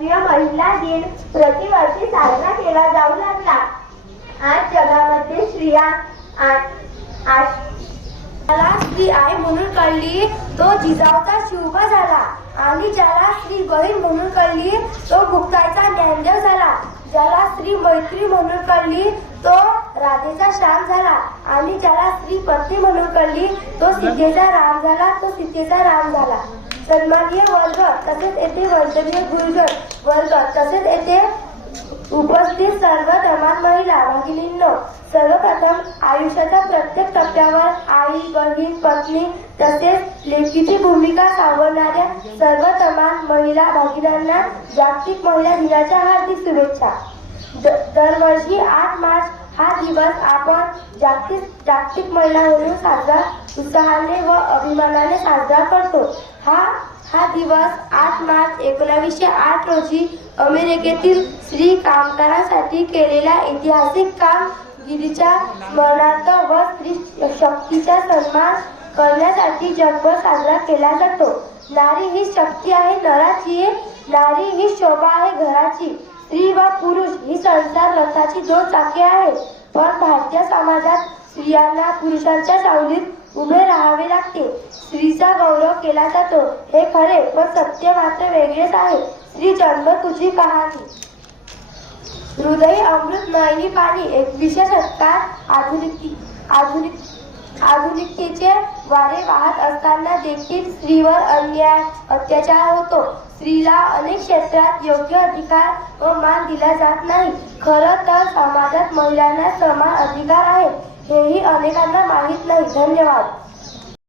राष्ट्रीय महिला दिन प्रतिवर्षी साजरा केला जाऊ लागला. आज जगामध्ये स्त्रिया त्याला ज्याला स्त्री आई म्हणून कळली तो जिजाऊचा शिवबा झाला. आणि ज्याला स्त्री बहीण म्हणून कळली तो गुप्ताचा ज्ञानदेव झाला. ज्याला स्त्री मैत्री म्हणून कळली तो राधेचा श्याम झाला. आणि ज्याला स्त्री पत्नी म्हणून कळली तो सीतेचा राम झाला तो सीतेचा राम झाला. सन्माननीय वर्ग तसेच येथे वंदनीय गुरुजन वर्ग तसेच येथे उपस्थित सर्व धमान महिला भगिनींनो सर्वप्रथम आयुष्याच्या प्रत्येक टप्प्यावर आई बहीण पत्नी तसेच लेकीची भूमिका सावरणाऱ्या सर्व तमाम महिला भागीदारांना जागतिक महिला दिनाच्या हार्दिक शुभेच्छा. दरवर्षी आठ मार्च हा दिवस आपण जागतिक जागतिक महिला म्हणून साजरा उत्साहाने व अभिमानाने साजरा करतो. हा हा दिवस आठ मार्च एकोणावीसशे आठ रोजी अमेरिकेतील स्त्री कामगारांसाठी केलेल्या ऐतिहासिक काम गिरीच्या स्मरणार्थ व स्त्री शक्तीचा सन्मान करण्यासाठी जगभर साजरा केला जातो. नारी ही शक्ती आहे नराची नारी ही शोभा आहे घराची. स्त्री व पुरुष ही संसार रथाची दोन चाके आहेत पण भारतीय समाजात स्त्रियांना पुरुषांच्या सावलीत उभे राहावे लागते. स्त्रीचा गौरव केला जातो हे खरे पण सत्य मात्र वेगळेच आहे. स्त्री जन्म तुझी कहाणी. हृदय अमृत नाही पाणी एकविसव्या शतकात आधुनिक आधुनिक आधुनिकतेचे वारे वाहत असताना देखील स्त्रीवर अन्याय अत्याचार होतो. स्त्रीला अनेक क्षेत्रात योग्य अधिकार व मान दिला जात नाही. खरं तर समाजात महिलांना समान अधिकार आहेत हेही अनेकांना माहीत नाही. धन्यवाद.